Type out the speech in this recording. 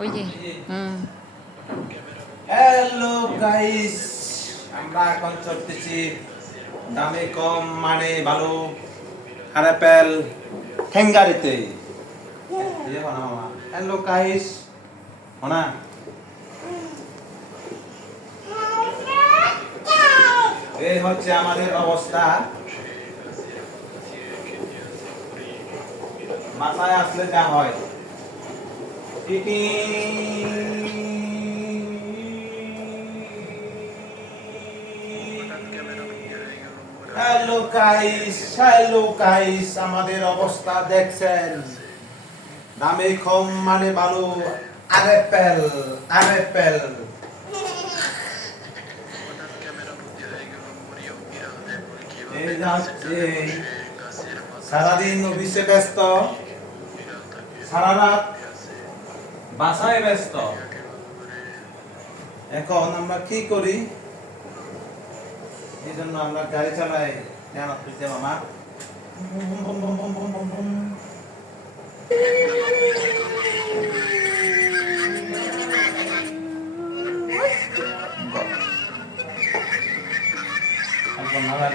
ওই যে hello guys আমরা এখন চলতেছি দামে কম মানে ভালো হারাপেল ঠেঙ্গারিতে। Hello guys হনা? এই হচ্ছে আমাদের অবস্থা। মাথায় আসলে যা হয়। হ্যালো হ্যালো আমাদের অবস্থা দেখছেন। দামে কম মানে ভালো। আরেপেল আরেপেল এই যাচ্ছে সারাদিন অফিসে ব্যস্ত। সারা রাত বাসায় ব্যস্ত। এখন আমরা কি করি? এই জন্য আমরা গাড়ি চালাই। কেন বুঝতে মামা এখন আমার